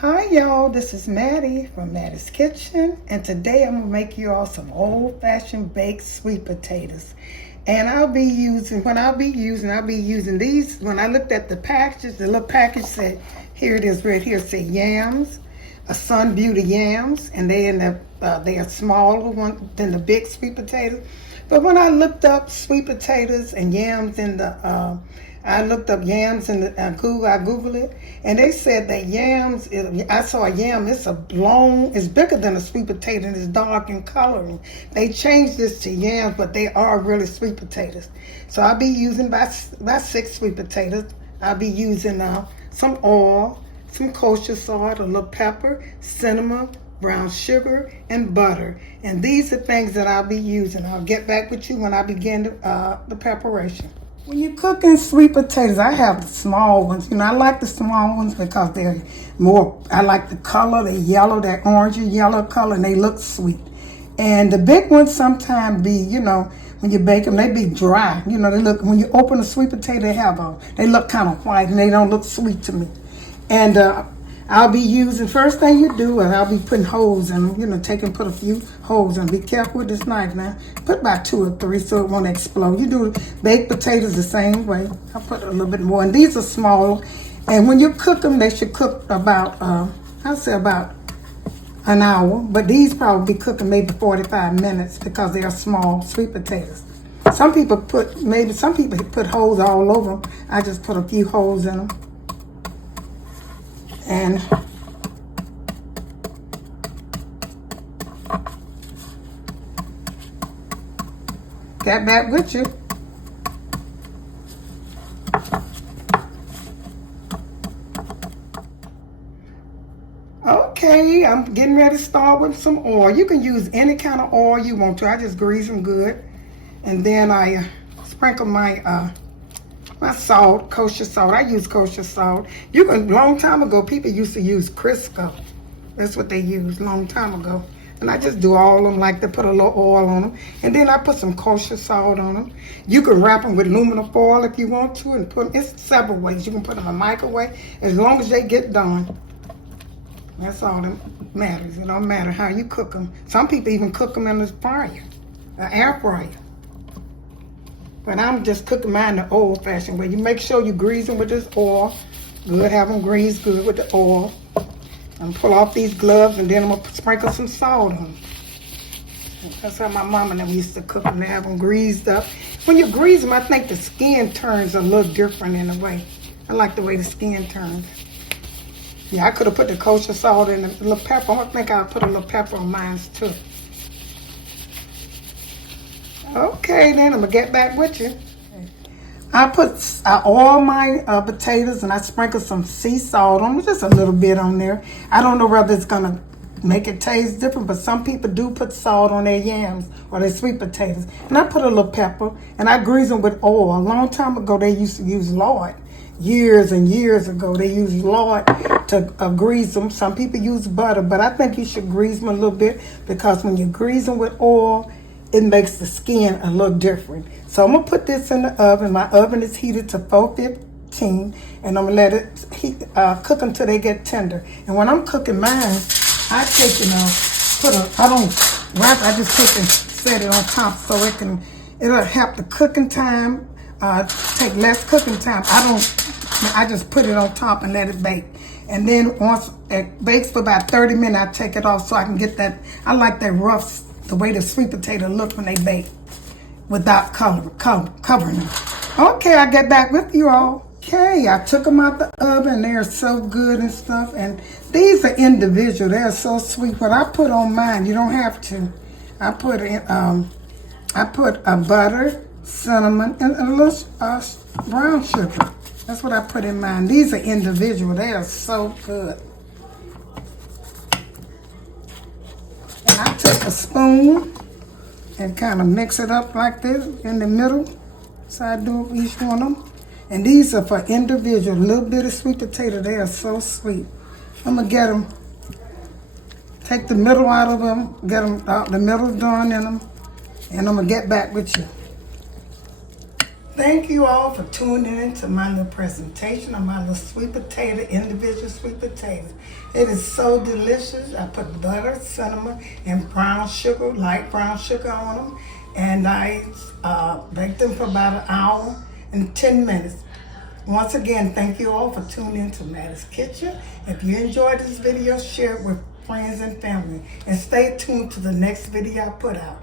Hi y'all, this is Mattie from Mattie's Kitchen, and today I'm gonna make you all some old-fashioned baked sweet potatoes. And I'll be using these. When I looked at the packages, the little package said, here it is right here, say yams, a Sun Beauty yams, and they are smaller one than the big sweet potatoes. But when I looked up sweet potatoes and yams in the I looked up yams in the Google. I Googled it, and they said that I saw a yam. It's bigger than a sweet potato, and it's dark in coloring. They changed this to yams, but they are really sweet potatoes. So I'll be using about 6 sweet potatoes. I'll be using some oil, some kosher salt, a little pepper, cinnamon, brown sugar, and butter. And these are things that I'll be using. I'll get back with you when I begin the preparation. When you're cooking sweet potatoes, I have the small ones. I like the small ones because I like the color, the yellow, that orangey yellow color, and they look sweet. And the big ones sometimes when you bake them, they be dry. When you open a sweet potato, they look kind of white and they don't look sweet to me. And I'll be using, first thing you do is I'll be putting holes in them, put a few holes in them. Be careful with this knife now. Put about 2 or 3 so it won't explode. You do baked potatoes the same way. I'll put a little bit more. And these are small. And when you cook them, they should cook about, I'll say about an hour. But these probably be cooking maybe 45 minutes because they are small sweet potatoes. Some people put holes all over them. I just put a few holes in them. And get back with you. Okay, I'm getting ready to start with some oil. You can use any kind of oil you want to. I just grease them good. And then I sprinkle my salt, kosher salt. I use kosher salt. Long time ago, people used to use Crisco. That's what they used long time ago. And I just do all of them, like they put a little oil on them. And then I put some kosher salt on them. You can wrap them with aluminum foil if you want to, and put them, it's several ways. You can put them in a microwave as long as they get done. That's all that matters. It don't matter how you cook them. Some people even cook them in the fryer, an air fryer. But I'm just cooking mine the old-fashioned way. You make sure you grease them with this oil. Good, have them greased good with the oil. And pull off these gloves, and then I'm going to sprinkle some salt on them. That's how my mom and them used to cook them. They have them greased up. When you grease them, I think the skin turns a little different in a way. I like the way the skin turns. Yeah, I could have put the kosher salt and a little pepper. I think I'll put a little pepper on mine too. Okay, then I'm gonna get back with you. I oil my potatoes, and I sprinkle some sea salt on them, just a little bit on there. I don't know whether it's gonna make it taste different, but some people do put salt on their yams or their sweet potatoes. And I put a little pepper, and I grease them with oil. A long time ago, they used to use lard. Years and years ago, they used lard to grease them. Some people use butter, but I think you should grease them a little bit because when you grease them with oil, it makes the skin a little different. So I'm gonna put this in the oven. My oven is heated to 415, and I'm gonna let it cook until they get tender. And when I'm cooking mine, I take I don't wrap. I just take and set it on top so it'll help the cooking time. Take less cooking time. I just put it on top and let it bake. And then once it bakes for about 30 minutes, I take it off so I can get that. I like that rough, the way the sweet potato look when they bake without covering them. Okay, I get back with you all. Okay, I took them out the oven. They're so good and stuff. And these are individual. They're so sweet. What I put on mine, you don't have to. I put butter, cinnamon, and a little brown sugar. That's what I put in mine. These are individual. They are so good. And I took a spoon and kind of mix it up like this in the middle. So I do each one of them. And these are for individual. A little bit of sweet potato. They are so sweet. I'm going to get them. Take the middle out of them. Get them the middle done in them. And I'm going to get back with you. Thank you all for tuning in to my little presentation of my little sweet potato, individual sweet potatoes. It is so delicious. I put butter, cinnamon, and brown sugar, light brown sugar on them. And I baked them for about an hour and 10 minutes. Once again, thank you all for tuning in to Mattie's Kitchen. If you enjoyed this video, share it with friends and family. And stay tuned to the next video I put out.